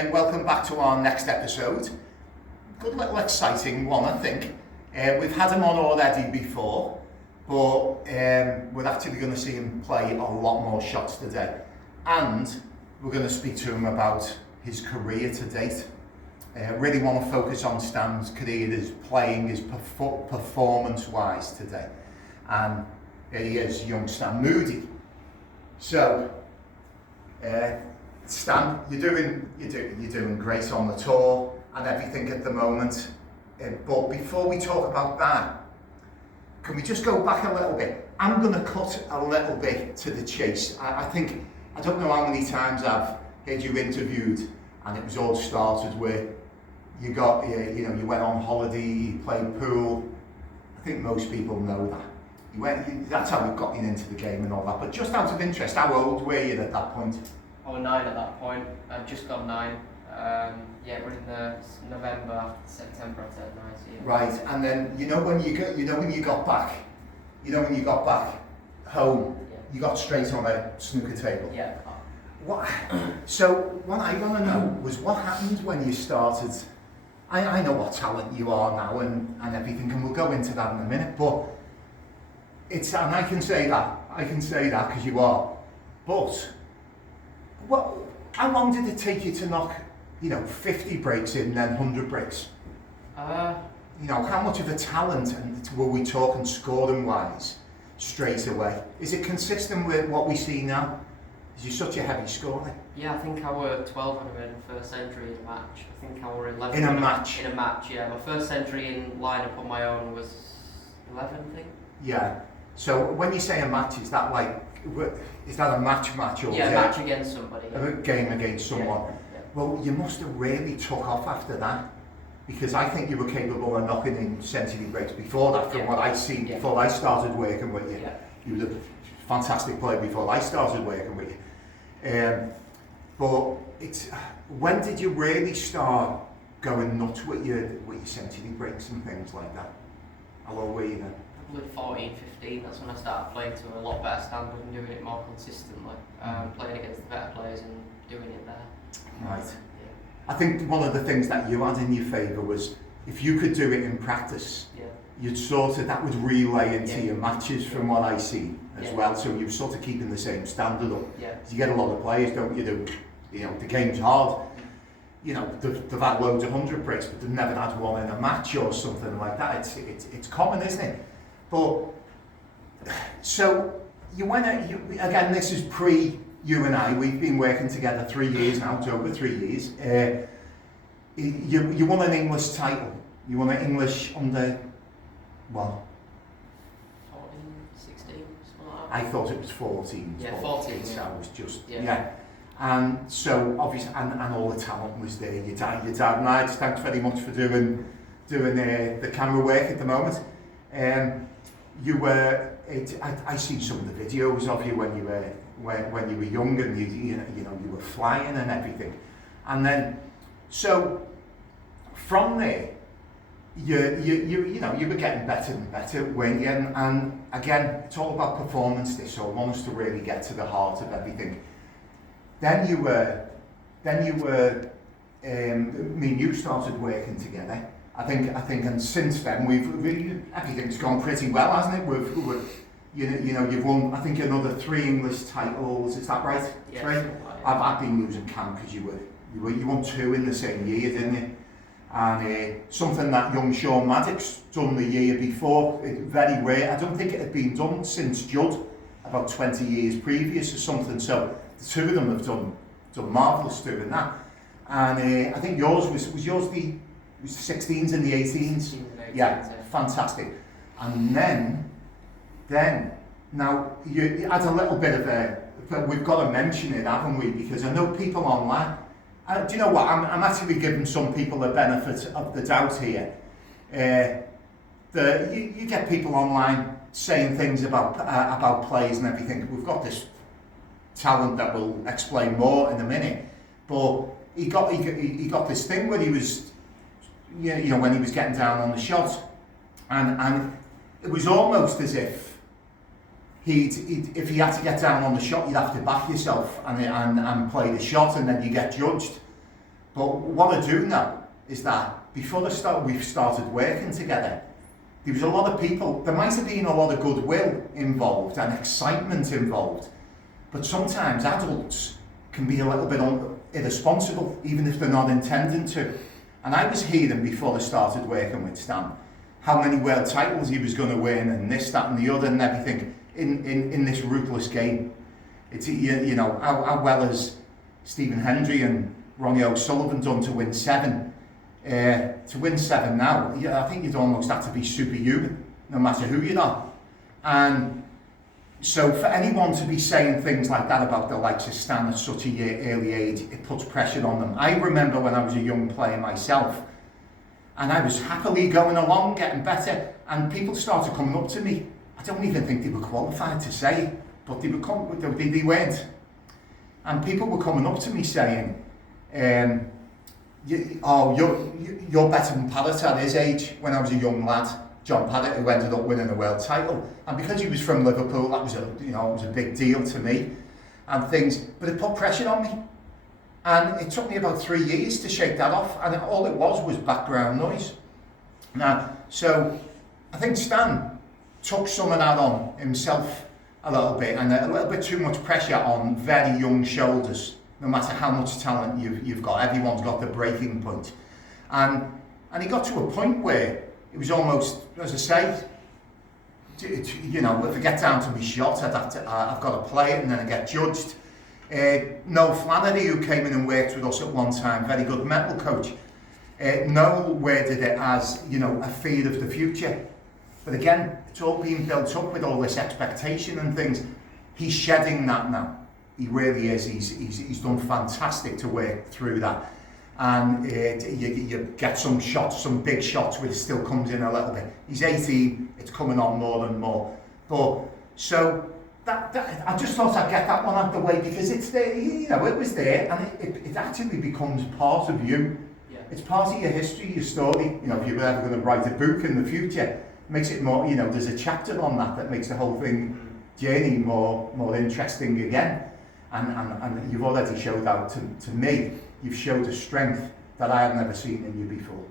Okay, welcome back to our next episode. Good little exciting one, I think. We've had him on already before, but we're actually going to see him play a lot more shots today. And we're going to speak to him about his career to date. Really want to focus on Stan's career, his playing, his performance-wise today. And here he is, young Stan Moody. So, Stan, you're doing great on the tour and everything at the moment. But before we talk about that, can we just go back a little bit? I'm going to cut a little bit to the chase. I don't know how many times I've heard you interviewed, and it was all started with you went on holiday, you played pool. I think most people know that. That's how we got you into the game and all that. But just out of interest, how old were you at that point? I was 9 at that point. I'd just gone 9. We're in the November after September. I turned 9. So yeah. Right, and then when you got back home, Yeah. you got straight on a snooker table. Yeah. So what I want to know was what happened when you started. I know what talent you are now and everything, and we'll go into that in a minute. But and I can say that because you are. But how long did it take you to knock 50 breaks in, then 100 breaks? How much of a talent were we talking scoring wise straight away? Is it consistent with what we see now? Is you such a heavy scorer? Yeah, I think I were 1200 in the first century in a match. I think I were 11. In a match? In a match, yeah. My first century in lineup on my own was 11, I think. Yeah. So when you say a match, is that a match or yeah, a match against somebody? Yeah. A game against someone? Yeah. Well, you must have really took off after that, because I think you were capable of knocking in century breaks before that, from what I seen before I started working with you. Yeah. You were a fantastic player before I started working with you. But when did you really start going nuts with your century breaks and things like that? How old were you then? Probably 14, 15, that's when I started playing to a lot better standard and doing it more consistently. Playing against the better players and doing it there. Right. Yeah. I think one of the things that you had in your favour was if you could do it in practice, that would relay into your matches from what I see as well. So you were sort of keeping the same standard up. Yeah. You get a lot of players, don't you? The game's hard. They've had loads of 100 breaks, but they've never had one in a match or something like that. It's common, isn't it? But so you went again. This is pre you and I. We've been working together 3 years now. It's over 3 years. You won an English title. You won an English under 14, 16, something like that. I thought it was 14. Yeah, 14. I was just And so obviously, and all the talent was there. Your dad, Nige, thanks very much for doing the camera work at the moment. You were. I seen some of the videos of you when you were young, and you were flying and everything. And then, so from there, you were getting better and better, weren't you? And again, it's all about performance. So I want us to really get to the heart of everything. Then you started working together. I think, and since then everything's gone pretty well, hasn't it? You've won, I think, another 3 English titles. Is that right? Yeah. 3. I've been losing count because you won 2 in the same year, didn't you? And something that young Sean Maddox done the year before, very rare. I don't think it had been done since Judd, about 20 years previous or something. So the 2 of them have done marvellous doing that. And I think yours was yours the 16s and the 18s. Yeah, fantastic. And then now you had a little bit of but we've got to mention it, haven't we? Because I know people online. Do you know what? I'm actually giving some people the benefit of the doubt here. You get people online saying things about players and everything. We've got this talent that we'll explain more in a minute, but he got this thing where he was, when he was getting down on the shot, and it was almost as if if he had to get down on the shot, you'd have to back yourself and play the shot, and then you get judged. But what I do know is that before we've started working together, there was a lot of people, there might have been a lot of goodwill involved and excitement involved, but sometimes adults can be a little bit irresponsible, even if they're not intending to. And I was hearing before I started working with Stan, how many world titles he was going to win, and this, that and the other and everything in this ruthless game. It's, you know, how well has Stephen Hendry and Ronnie O'Sullivan done to win 7? To win 7 now, I think you'd almost have to be superhuman, no matter who you are. And so for anyone to be saying things like that about the likes of Stan at such a early age, it puts pressure on them. I remember when I was a young player myself, and I was happily going along, getting better, and people started coming up to me. I don't even think they were qualified to say it, but they weren't. And people were coming up to me saying, you're better than Paddock at his age. When I was a young lad, John Paddock, who ended up winning a world title, and because he was from Liverpool, that was it was a big deal to me, and things. But it put pressure on me, and it took me about 3 years to shake that off, and all it was background noise. Now, so I think Stan took some of that on himself a little bit, and a little bit too much pressure on very young shoulders. No matter how much talent you've got, everyone's got the breaking point. And he got to a point where it was almost, as I say, you know, if I get down to my shot, I've got to play it and then I get judged. Noel Flannery, who came in and worked with us at one time, very good mental coach, Noel worded it as, you know, a fear of the future. But again, it's all being built up with all this expectation and things. He's shedding that now. He really is. He's done fantastic to work through that. And you get some shots, some big shots, where it still comes in a little bit. He's 18, it's coming on more and more. But so that I just thought I'd get that one out of the way, because it's there, you know, it was there, and it actually becomes part of you. Yeah. It's part of your history, your story. You know, if you're ever going to write a book in the future, it makes it more, you know, there's a chapter on that makes the whole thing, journey, more interesting again. And you've already showed out to me, you've showed a strength that I have never seen in you before.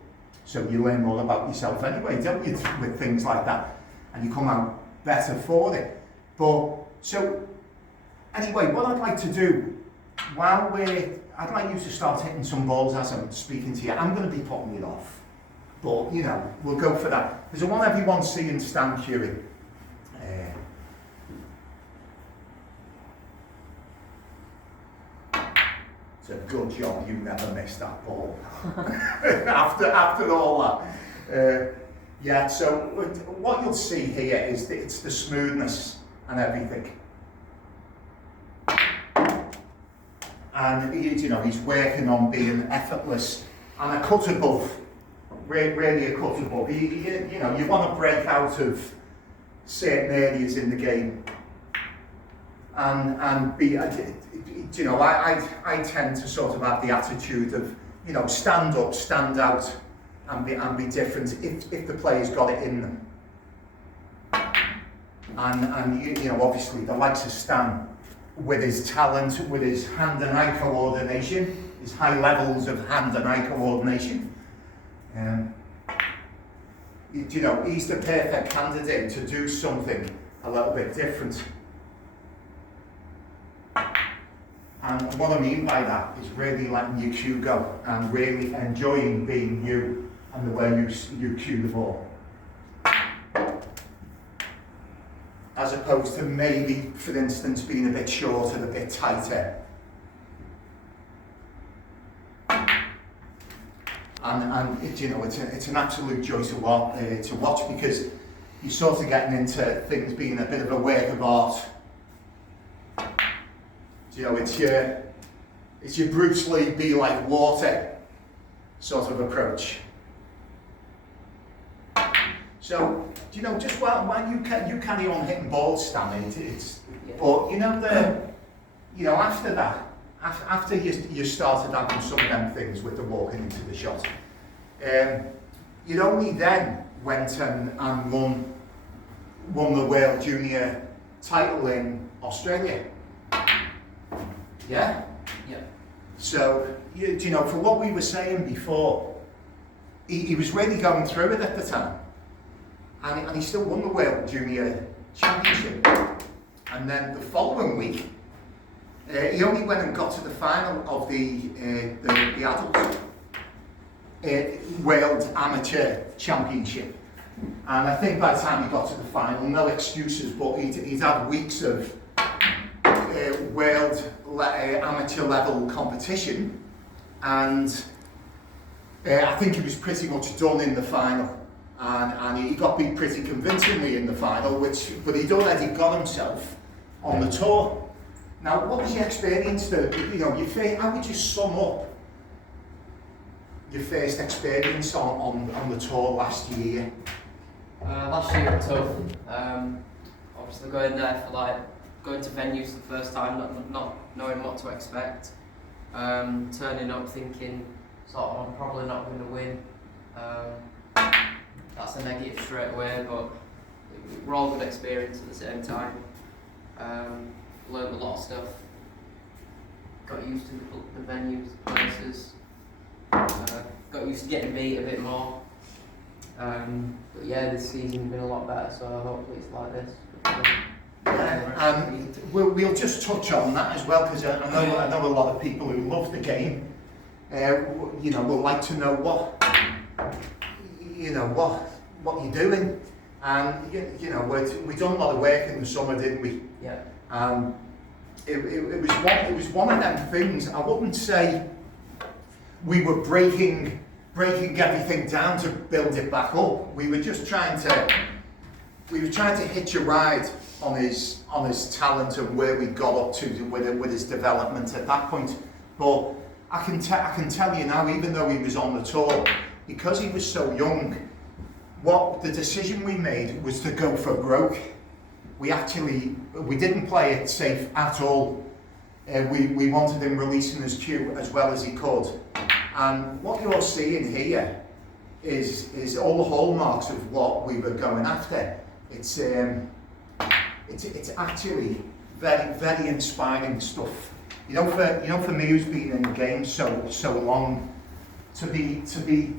So you learn more about yourself anyway, don't you, with things like that, and you come out better for it. But so anyway, what I'd like to do, I'd like you to start hitting some balls as I'm speaking to you. I'm going to be putting it off, but you know, we'll go for that, because I want everyone seeing Stan Curry. It's a good job you never missed that ball. after all that. Yeah, so what you'll see here is it's the smoothness and everything. And you know, he's working on being effortless and a cut above, really a cut above. You know, you want to break out of certain areas in the game and be, you know, I tend to sort of have the attitude of, you know, stand up, stand out, and be different if the player's got it in them. And you know, obviously the likes of Stan, with his talent, with his hand and eye coordination, his high levels of hand and eye coordination, you know, he's the perfect candidate to do something a little bit different. And what I mean by that is really letting your cue go and really enjoying being you and the way you cue the ball. As opposed to maybe, for instance, being a bit shorter, a bit tighter. And it, you know, it's an absolute joy to watch, because you're sort of getting into things being a bit of a work of art. You know, it's your Bruce Lee be like water sort of approach. So, you know, just while you carry on hitting balls, Stan, but you know, after that, after you started having some of them things with the walking into the shot, you only then went and won the World Junior title in Australia. Yeah? Yeah. So, you know, for what we were saying before, he was really going through it at the time. And he still won the World Junior Championship. And then the following week, he only went and got to the final of the adult World Amateur Championship. And I think by the time he got to the final, no excuses, but he'd had weeks of world amateur level competition, and I think he was pretty much done in the final, and he got beat pretty convincingly in the final, but he'd already got himself on the tour. Now, what was your experience there? You know, how would you sum up your first experience on the tour last year? Last year was tough. Obviously going there for going to venues the first time, not knowing what to expect. Turning up thinking sort of I'm probably not going to win. That's a negative straight away, but we're all good experience at the same time. Learned a lot of stuff. Got used to the venues, the places. Got used to getting beat a bit more. But yeah, this season's been a lot better, so hopefully it's like this. Yeah, we'll just touch on that as well, because I know a lot of people who love the game, you know, will like to know what you're doing, and you know, we done a lot of work in the summer, didn't we? Yeah. It was one of them things. I wouldn't say we were breaking everything down to build it back up. We were just trying to hitch a ride on his talent and where we got up to with his development at that point. But I can tell you now, even though he was on the tour, because he was so young, what the decision we made was to go for broke. We didn't play it safe at all. We wanted him releasing his cue as well as he could. And what you're seeing here is all the hallmarks of what we were going after. It's actually very, very inspiring stuff. You know, for me, who's been in the game so long, to be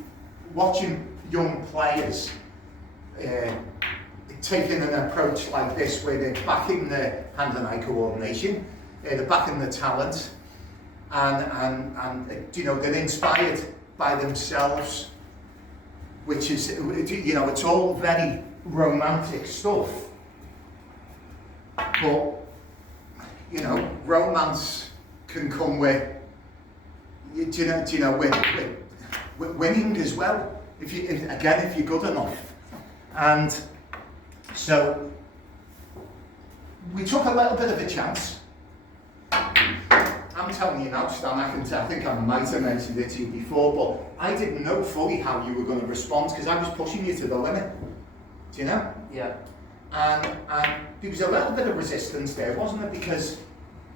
watching young players taking an approach like this, where they're backing the hand and eye coordination, they're backing the talent, and you know, they're inspired by themselves, which is, you know, it's all very romantic stuff. But you know, romance can come with with winning as well. If you're good enough. And so we took a little bit of a chance. I'm telling you now, Stan, I think I might have mentioned it to you before, but I didn't know fully how you were going to respond, because I was pushing you to the limit. Do you know? Yeah. And there was a little bit of resistance there, wasn't it? Because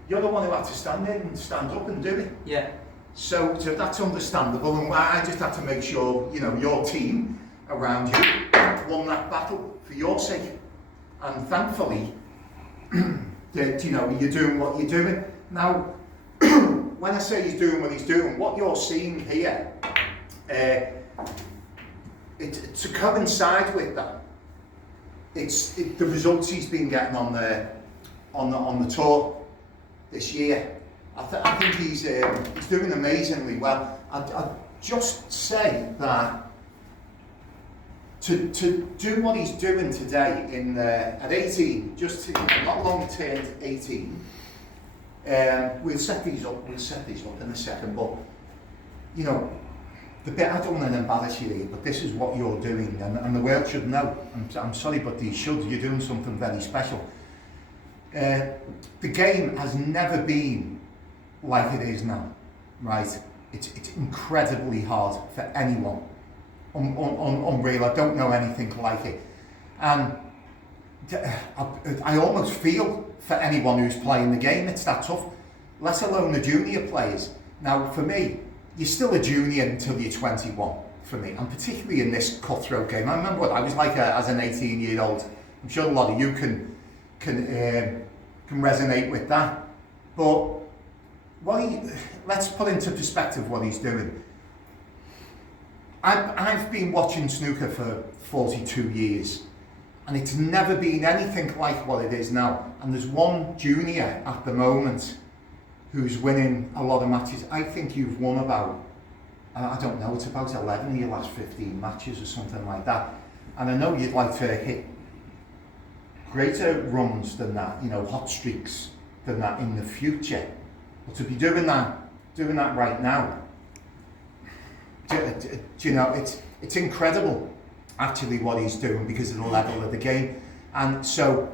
you're the one who had to stand there and stand up and do it. Yeah. So that's understandable, and I just had to make sure, you know, your team around you won that battle for your sake. And thankfully, that, you know, you're doing what you're doing. Now, when I say he's doing what he's doing, what you're seeing here, to coincide with that, it's the results he's been getting on the tour this year. I think he's doing amazingly well. I'd just say that to do what he's doing today at 18, not long turned 18. We'll set these up in a second, but you know, the bit, I don't want to embarrass you here, but this is what you're doing, and the world should know. I'm sorry, but they should. You're doing something very special. The game has never been like it is now, right? It's incredibly hard for anyone. Unreal. I don't know anything like it, and I almost feel for anyone who's playing the game. It's that tough, let alone the junior players. Now, for me, you're still a junior until you're 21. For me, and particularly in this cutthroat game, I remember what I was like as an 18-year-old. I'm sure a lot of you can resonate with that. But let's put into perspective what he's doing. I've been watching snooker for 42 years, and it's never been anything like what it is now. And there's one junior at the moment who's winning a lot of matches. I think you've won about, I don't know, it's about 11 of your last 15 matches or something like that. And I know you'd like to hit greater runs than that, you know, hot streaks than that in the future. But to be doing that right now, do you know, it's incredible actually what he's doing because of the level of the game. And so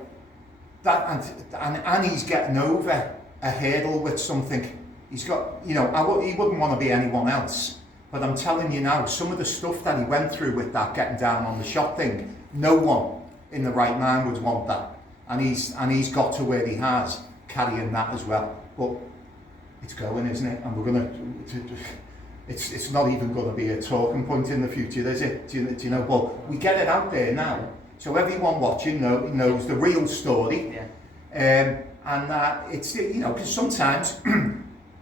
that, and he's getting over a hurdle with something. He's got, you know, he wouldn't want to be anyone else. But I'm telling you now, some of the stuff that he went through with that getting down on the shot thing, no one in the right mind would want that. And he's got to where he has, carrying that as well. But it's going, isn't it? And we're going to it's not even going to be a talking point in the future, is it? Do you know? But we get it out there now, so everyone watching knows the real story. Yeah. And it's, you know, because sometimes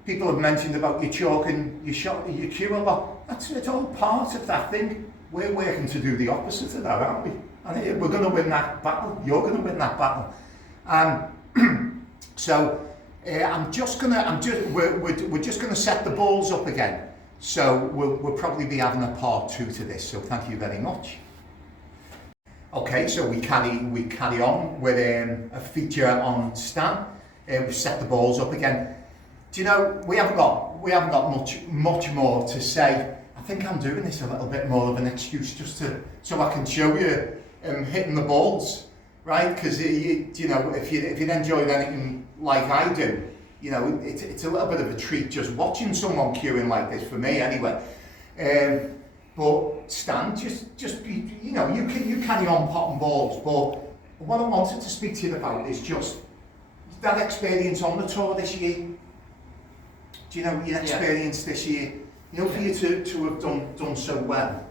people have mentioned about your chalk and your shot and your cue a lot. It's all part of that thing. We're working to do the opposite of that, aren't we? And we're going to win that battle. You're going to win that battle. So we're just going to set the balls up again. So we'll probably be having a part 2 to this. So thank you very much. Okay, so we carry on with a feature on Stan. We set the balls up again. Do you know, we haven't got much more to say. I think I'm doing this a little bit more of an excuse just so I can show you hitting the balls, right? Because you know, if you enjoyed anything like I do, you know, it's a little bit of a treat just watching someone cueing like this, for me anyway. But Stan, just be, you know, you carry on potting balls. But what I wanted to speak to you about is just that experience on the tour this year. Do you know your experience this year? You know, for you to have done so well.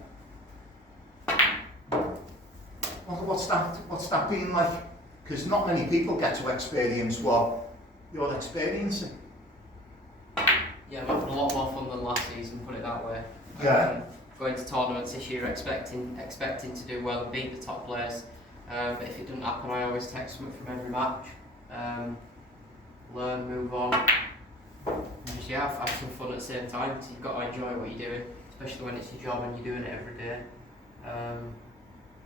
What's that been like? Because not many people get to experience what you're experiencing. Yeah, I'm having a lot more fun than last season, put it that way. Yeah. Going to tournaments this year, expecting to do well and beat the top players. But if it doesn't happen, I always take something from every match. Learn, move on. And just have some fun at the same time. So you've got to enjoy what you're doing, especially when it's your job and you're doing it every day.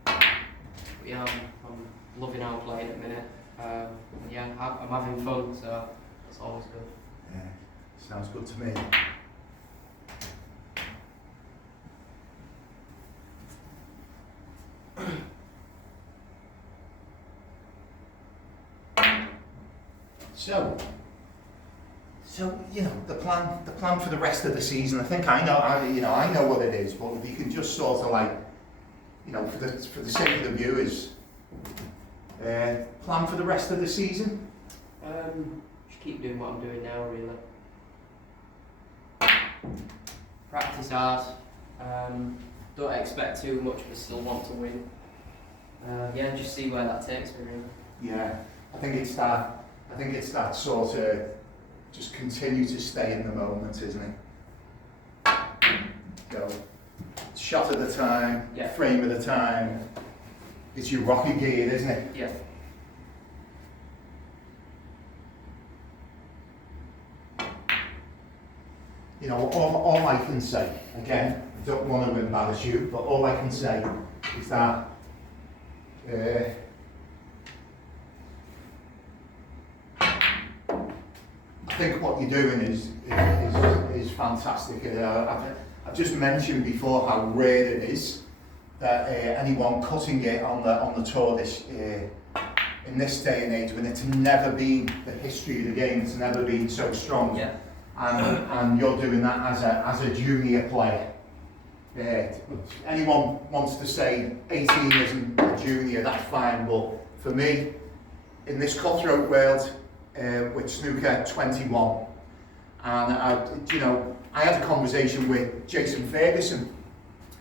But yeah, I'm loving how I'm playing at the minute. Yeah, I'm having fun, so that's always good. Yeah, sounds good to me. So you know, the plan for the rest of the season. I think I know what it is, but if you can just sort of like, you know, for the sake of the viewers, plan for the rest of the season. Just keep doing what I'm doing now, really. Practice hard. Don't expect too much, but still want to win. Yeah, just see where that takes me, really. Yeah, I think it's that sort of just continue to stay in the moment, isn't it? Go shot at a time, frame at a time. It's your rocky gear, isn't it? Yeah. You know, all I can say, again, I don't want to embarrass you, but all I can say is that I think what you're doing is fantastic. I've just mentioned before how rare it is that anyone cutting it on the tour this in this day and age, when it's never been the history of the game, it's never been so strong. Yeah. And you're doing that as a junior player. Anyone wants to say 18 isn't a junior, that's fine, but for me, in this cutthroat world, with snooker 21, and I had a conversation with Jason Ferguson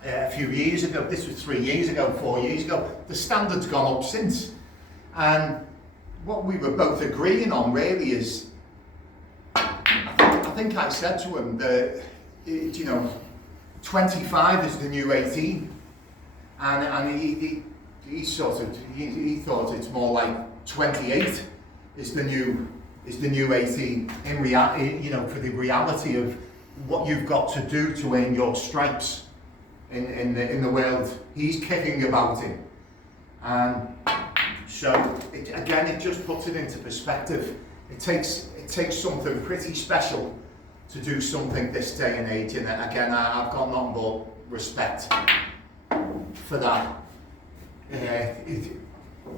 a few years ago. This was 3 years ago, 4 years ago. The standard's gone up since, and what we were both agreeing on really is I think I said to him that, 25 is the new 18, and he thought it's more like 28 is the new 18 in reality, for the reality of what you've got to do to earn your stripes in the world he's kicking about in. And so it just puts it into perspective. It takes something pretty special to do something this day and age, and again I've got nothing but respect for that.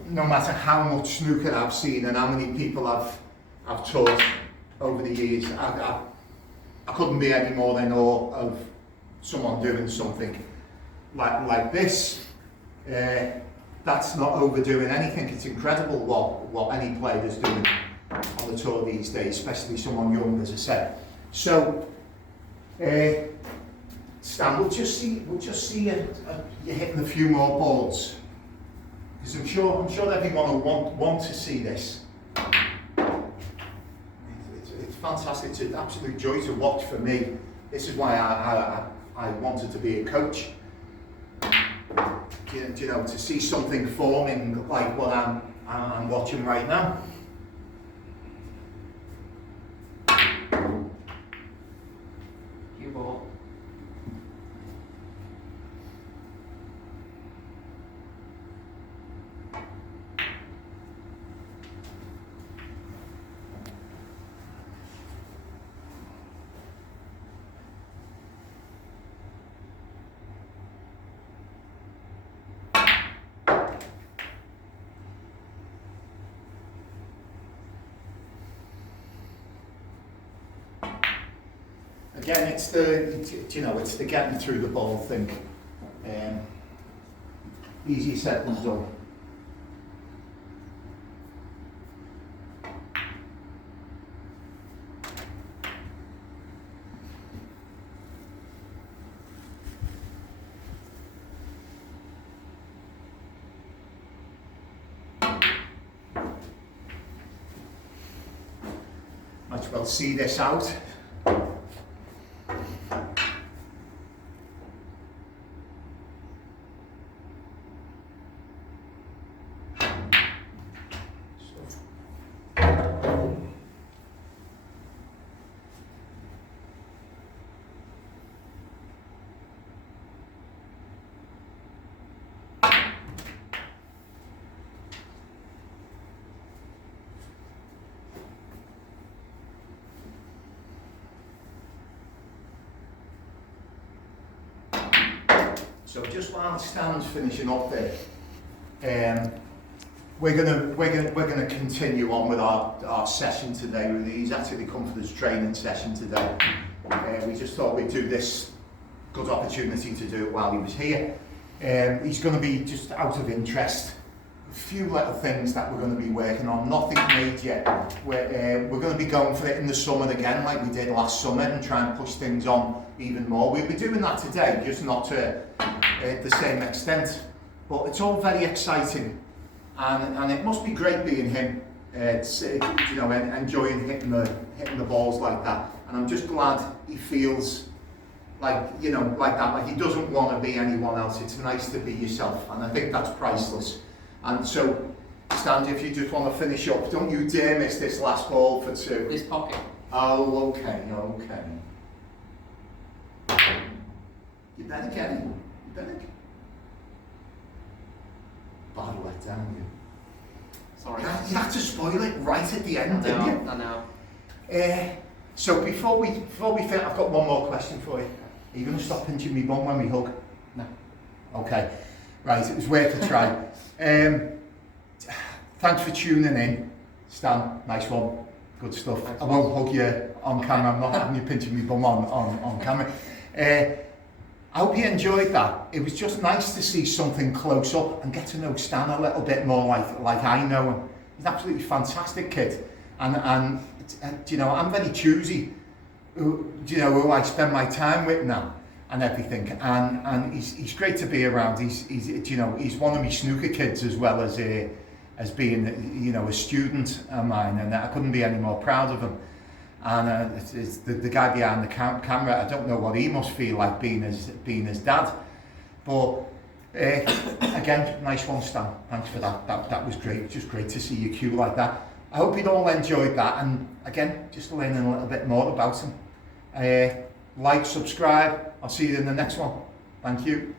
No matter how much snooker I've seen and how many people I've taught over the years, I couldn't be any more in awe of someone doing something like this. That's not overdoing anything. It's incredible what any player is doing on the tour these days, especially someone young, as I said. So, Stan, we'll just see you hitting a few more balls, because I'm sure everyone will want to see this. It's fantastic. It's an absolute joy to watch for me. This is why I wanted to be a coach. To see something forming like what I'm watching right now. Cue ball. Again, it's the getting through the ball thing. Easier said than done. Might as well see this out. So just while Stan's finishing up there, we're gonna continue on with our session today. He's actually come for this training session today. We just thought we'd do this good opportunity to do it while he was here. He's going to be just out of interest. A few little things that we're going to be working on, nothing made yet. We're going to be going for it in the summer again, like we did last summer, and try and push things on even more. We'll be doing that today, just not to the same extent. But it's all very exciting, and it must be great being him. Enjoying hitting the balls like that. And I'm just glad he feels like that, like he doesn't want to be anyone else. It's nice to be yourself, and I think that's priceless. And so, Stan, if you just want to finish up, don't you dare miss this last ball for two. This pocket. Oh, okay. You better get it. You better. Bad let down, you. Sorry. You had to spoil it right at the end, didn't you? I know. So before we finish, I've got one more question for you. Are you going to stop pinching me bum when we hug? No. Okay. Right, it was worth a try. Thanks for tuning in, Stan. Nice one. Good stuff. Thanks, I won't hug you on camera. I'm not having you pinching me bum on camera. I hope you enjoyed that. It was just nice to see something close up and get to know Stan a little bit more like I know him. He's an absolutely fantastic kid. And I'm very choosy who I spend my time with now and everything. And he's great to be around. He's one of my snooker kids as well as being a student of mine, and I couldn't be any more proud of him. and it's the guy behind the camera. I don't know what he must feel like being his dad, but again, nice one, Stan. Thanks for that. That was great. Just great to see you cue like that. I hope you all enjoyed that, and again, just learning a little bit more about him. Like, subscribe. I'll see you in the next one. Thank you.